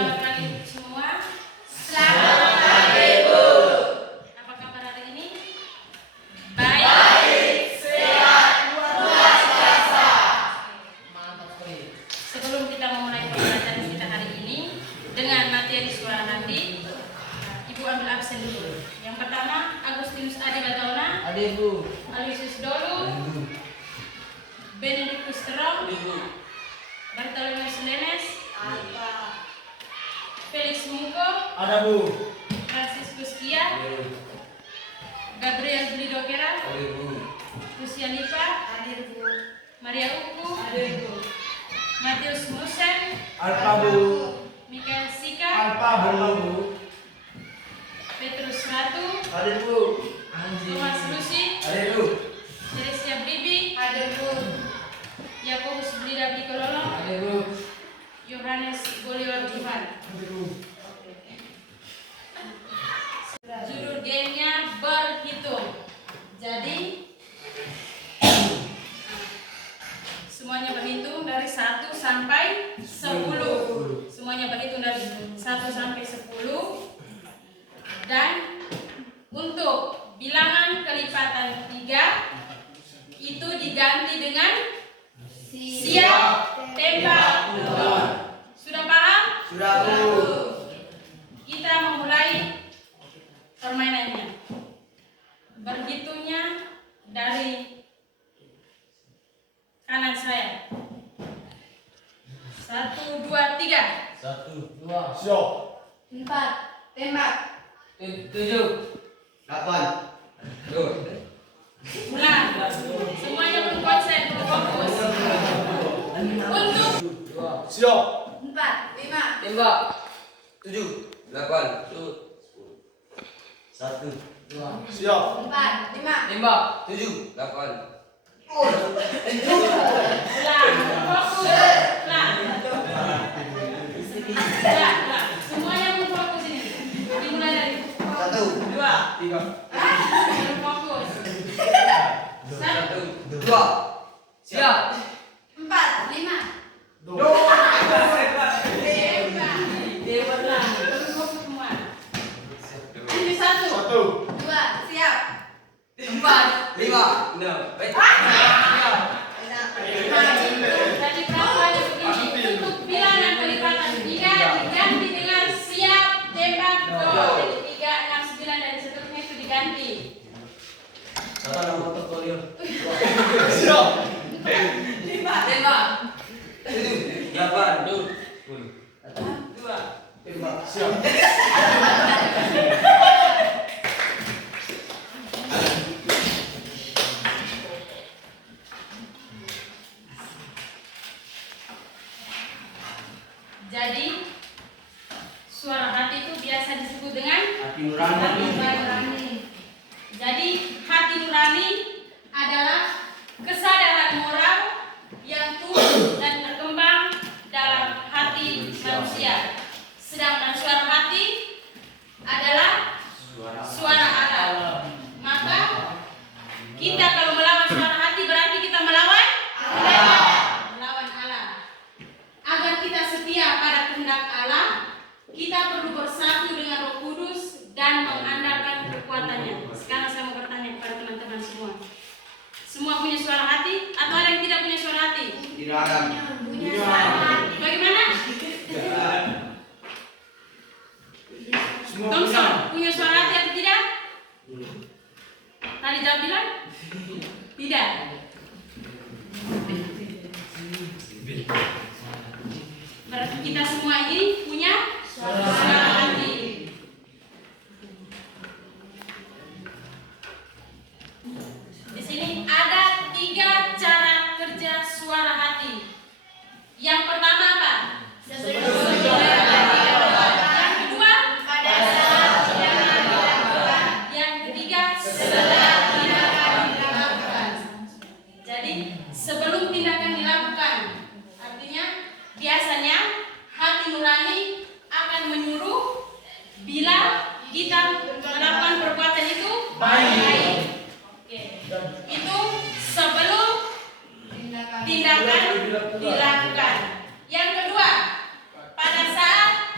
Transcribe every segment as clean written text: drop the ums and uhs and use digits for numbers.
Selamat pagi semua. Selamat pagi, Bu. Apa kabar hari ini? Baik, sehat, luar biasa. Mantap sekali. Sebelum kita memulai pembelajaran kita hari ini dengan materi suara hati, Ibu ambil absen dulu. Yang pertama, Agustinus Adi Batona. Ada Bu. Aloysius Dolu. Benedictus Terong. Bartolomeo Sendenes. Felix Mungko. Ada Bu. Franciscus Kia. Gabriel Blidokera. Ada Bu. Lucia Lipa. Hadir Bu. Maria Uku. Hadir Bu. Matius Musen. Alpa Bu. Mikael Sika. Alpa Bu. Petrus Ratu. Ada Bu. Thomas Lucy. Ada Bu. Teresia Bibi. Hadir Bu. Yakobus Blida Bikololo. Ada Bu. Yohanes Bolivar Juhan. Ada Bu. Judul gamenya berhitung. Jadi semuanya berhitung dari 1 sampai 10. Semuanya berhitung dari 1 sampai 10. Dan untuk bilangan kelipatan 3 itu diganti dengan siap, tembak, dor. Sudah paham? Sudah Bu. Kita memulai permainannya. Berhitungnya dari kanan saya. 1, 2, 3. 1, 2, siap. 4. Tembak. 7, 8, 2. Ulang. Semuanya belum konsen, belum fokus. Untuk Siap. 4. 5. Tembak. 7, 8, 1, 2. Siap. 4. 5. Tembak. 7, 8. ulang, fokus. Ulang. Ulang. Semuanya belum fokus ini. Dimulai dari 1, 2. 3. Belum fokus. 1, 2. Siap. 4. 5. Ulang. Belum fokus semua. Ini 1. 2. Siap. 4, 5, 6. Jadi perawaannya begini. Untuk bilangan kelipatan 3 diganti dengan siap, tembak, dor. Jadi 3, 6, 9 dan seterusnya itu diganti. Siap. 5. Tembak. 8, 2. 2. Tembak. Siap. Jadi suara hati itu biasa disebut dengan Hati hati nurani. nurani. Jadi hati nurani adalah kesadaran moral yang tumbuh dan berkembang dalam hati manusia. Sedangkan suara hati adalah suara Allah. Maka kita kalau melawan suara hati berarti kita melawan Allah. Melawan Allah. Agar kita setia pada kehendak Allah, kita perlu bersatu dengan Roh Kudus dan mengandalkan kekuatannya. Sekarang saya mau bertanya kepada teman-teman semua. Semua punya suara hati atau ada yang tidak punya suara hati? Tidak ada. Punya suara hati. Bagaimana? Semua Thompson, punya suara hati atau tidak? Tadi jawab bilang? Tidak. Berarti kita semua ini punya suara hati. Di sini ada 3 cara kerja suara hati. Yang pertama apa? Yang kedua? Pada saat jangan dilakukan. Yang ketiga? Setelah tindakan dilakukan. Jadi sebelum tindakan dilakukan, artinya biasanya hati nurani akan menyuruh bila kita melakukan perbuatan itu baik. Oke. Itu sebelum tindakan dilakukan. Yang kedua, pada saat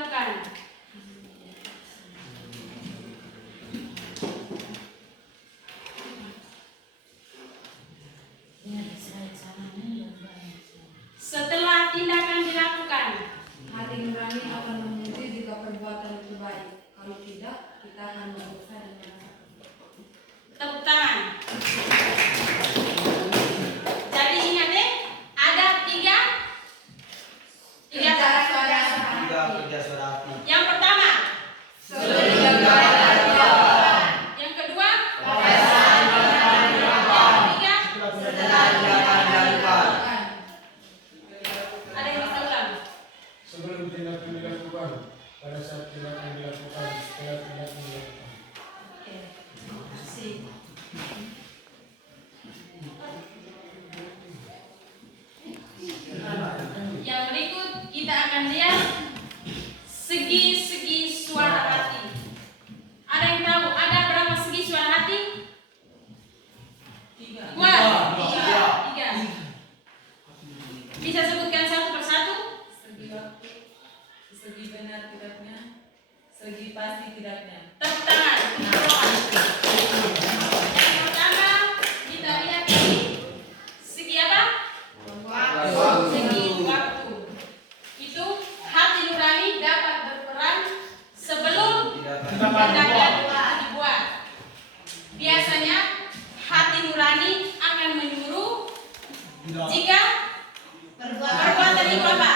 dilakukan. Setelah tindakan dilakukan, Hati nurani akan memuji jika perbuatan itu baik. Kalau tidak, kita akan berdosa dan merasa tepuk tangan. Jadi ingat deh, ada tiga Tiga suara hati. Tiga kerja suara hati. Yang pertama, Sebelum kepada Tuhan. yang kedua, Perasaan kepada Tuhan. yang ketiga, Setelah tindakan dilakukan. ada yang bisa ulang. Sebelum tindakan dilakukan, pada saat tindakan dilakukan, setelah tindakan dilakukan. Oke, terima kasih. Yang berikut kita akan lihat segi-segi suara hati. Ada yang tahu ada berapa segi suara hati? Kuat? Tiga. Bisa sebutkan satu persatu? Segi waktu, segi benar tidaknya, segi pasti tidaknya. Tepuk tangan. Yang pertama kita lihat ini segi apa? Segi waktu. Itu hati nurani dapat berperan sebelum tindakan dibuat. Biasanya hati nurani akan menyuruh jika perbuatan itu apa?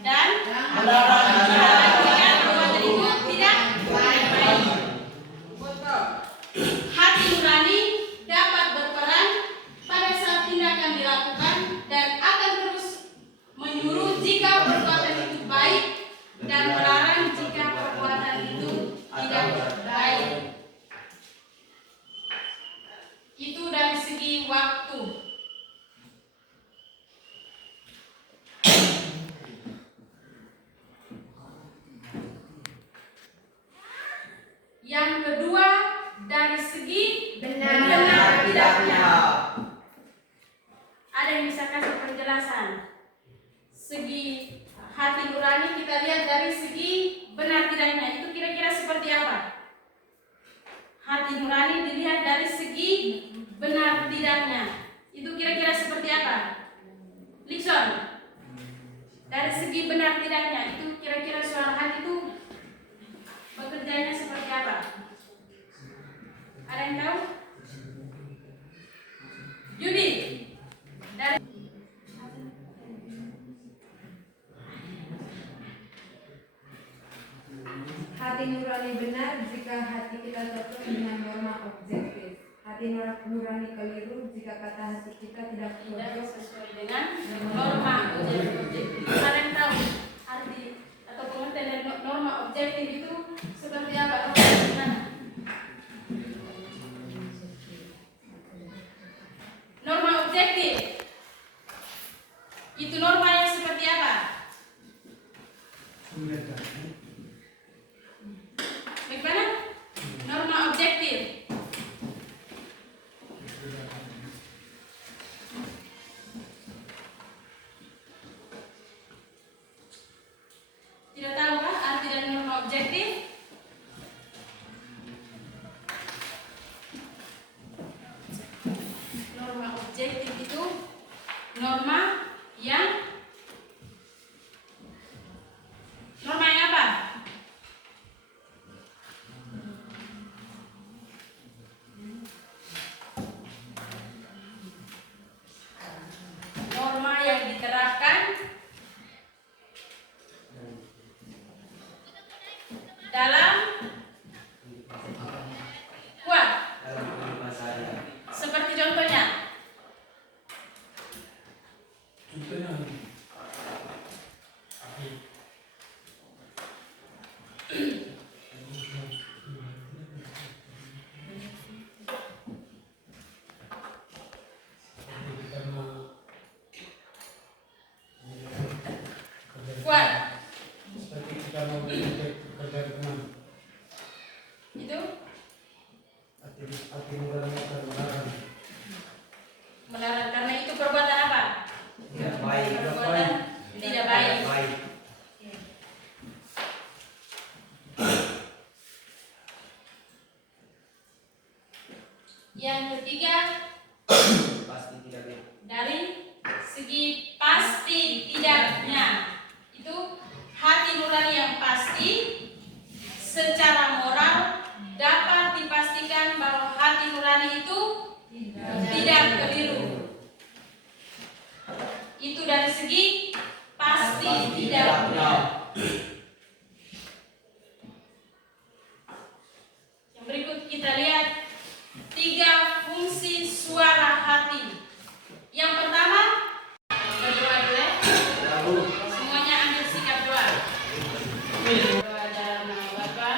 Dan jika perbuatan itu tidak baik. Hati nurani dapat berperan pada saat tindakan dilakukan dan akan terus menyuruh jika perbuatan itu baik dan melarang jika perbuatan itu tidak baik. Itu dari segi waktu. Yang kedua dari segi benar tidaknya. Ada yang bisa kasih penjelasan? Segi hati nurani kita lihat dari segi benar tidaknya. Itu kira-kira seperti apa? Hati nurani dilihat dari segi benar tidaknya. Itu kira-kira seperti apa? Likson, dari segi benar tidaknya itu kira-kira suara hati itu bekerjanya seperti apa? Ada yang tahu? Yudi, dari Hati nurani benar jika hati kita cocok dengan norma objektif. Hati nurani keliru jika kata hati kita tidak tidak cocok. sesuai dengan norma objektif. Ada yang tahu arti atau pengertian dari norma objektif itu seperti apa? Norma gimana? Norma objektif itu norma yang seperti apa? Bagaimana? Norma objektif. Tidak tahukah arti dari norma objektif? Norma objektif itu norma yang apa? Norma yang diterapkan dalam kuat. Dalam kehidupan sehari-hari. Seperti contohnya, Contohnya, kuat. seperti kita mau bekerja dengan Itu hati nurani akan melarang. melarang karena itu perbuatan apa? Tidak baik. Perbuatan tidak baik. Baik. Yang ketiga, Pasti tidak benar. dari segi pasti tidaknya, itu hati nurani yang pasti secara moral dapat dipastikan bahwa hati nurani itu tidak keliru. Itu dari segi pasti tidaknya. Yang berikut kita lihat 3 fungsi suara hati. Yang pertama, berdoa dulu ya. Semuanya ambil sikap doa. Doa dalam nama Bapa,